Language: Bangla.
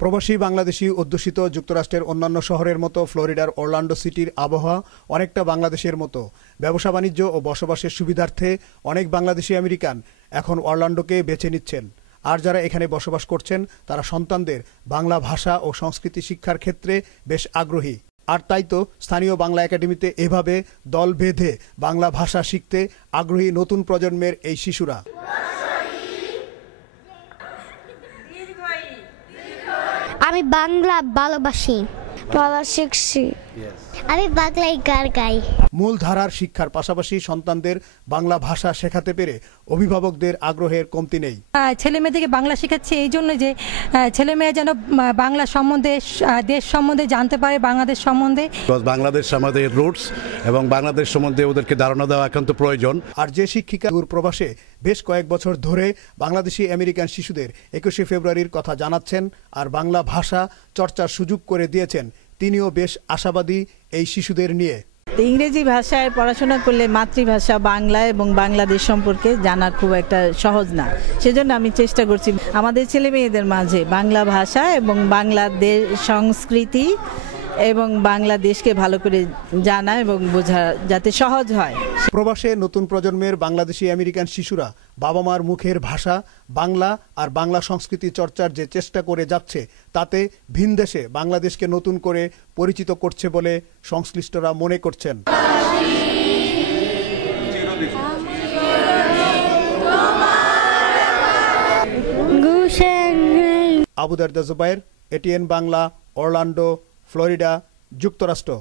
প্রবাসী বাংলাদেশি অধ্যুষিত যুক্তরাষ্ট্রের অন্যান্য শহরের মতো ফ্লোরিডার অরল্যান্ডো সিটির আবহাওয়া অনেকটা বাংলাদেশের মতো। ব্যবসা বাণিজ্য ও বসবাসের সুবিধার্থে অনেক বাংলাদেশি আমেরিকান এখন অরল্যান্ডোকে বেছে নিচ্ছেন। আর যারা এখানে বসবাস করছেন তারা সন্তানদের বাংলা ভাষা ও সংস্কৃতি শিক্ষার ক্ষেত্রে বেশ আগ্রহী। আর তাই তো স্থানীয় বাংলা একাডেমিতে এভাবে দল বেঁধে বাংলা ভাষা শিখতে আগ্রহী নতুন প্রজন্মের এই শিশুরা। আমি বাংলা ভালোবাসি, বাংলা শিখছি, আমি বাংলায় গান গাই। মূল ধারার শিক্ষার পাশাপাশি সন্তানদের বাংলা ভাষা শেখাতে পেরে অভিভাবকদের আগ্রহের কমতি নেই। ছেলে মেয়েদেরকে বাংলা শেখাচ্ছে এই জন্য যে ছেলে মেয়ে যেন বাংলা সম্বন্ধে, দেশ সম্বন্ধে জানতে পারে, বাংলাদেশ সম্বন্ধে। বাংলাদেশ আমাদের রুটস এবং বাংলাদেশ সম্বন্ধে ওদেরকে ধারণা দেওয়া একান্ত প্রয়োজন। আর যে শিক্ষিকা দূর প্রবাসে বেশ কয়েক বছর ধরে বাংলাদেশি আমেরিকান শিশুদের 21শে ফেব্রুয়ারির কথা জানাচ্ছেন আর বাংলা ভাষা চর্চার সুযোগ করে দিয়েছেন, তিনিও বেশ আশাবাদী এই শিশুদের নিয়ে। ইংরেজি ভাষায় পড়াশোনা করলে মাতৃভাষা বাংলা এবং বাংলাদেশ সম্পর্কে জানা খুব একটা সহজ না। সেজন্য আমি চেষ্টা করছি আমাদের ছেলে মেয়েদের মাঝে বাংলা ভাষা এবং বাংলাদেশ সংস্কৃতি এবং বাংলাদেশকে ভালো করে জানা এবং বোঝা যাতে সহজ হয়। প্রবাসে নতুন প্রজন্মের বাংলাদেশি আমেরিকান শিশুরা বাবা মার মুখের ভাষা বাংলা আর বাংলা সংস্কৃতি চর্চার যে চেষ্টা করে যাচ্ছে, তাতে ভিনদেশে বাংলাদেশকে নতুন করে পরিচিত করছে বলে সংশ্লিষ্টরা মনে করছেন। Abu Darda Zubair, ATN Bangla, Orlando, Florida, যুক্তরাষ্ট্র।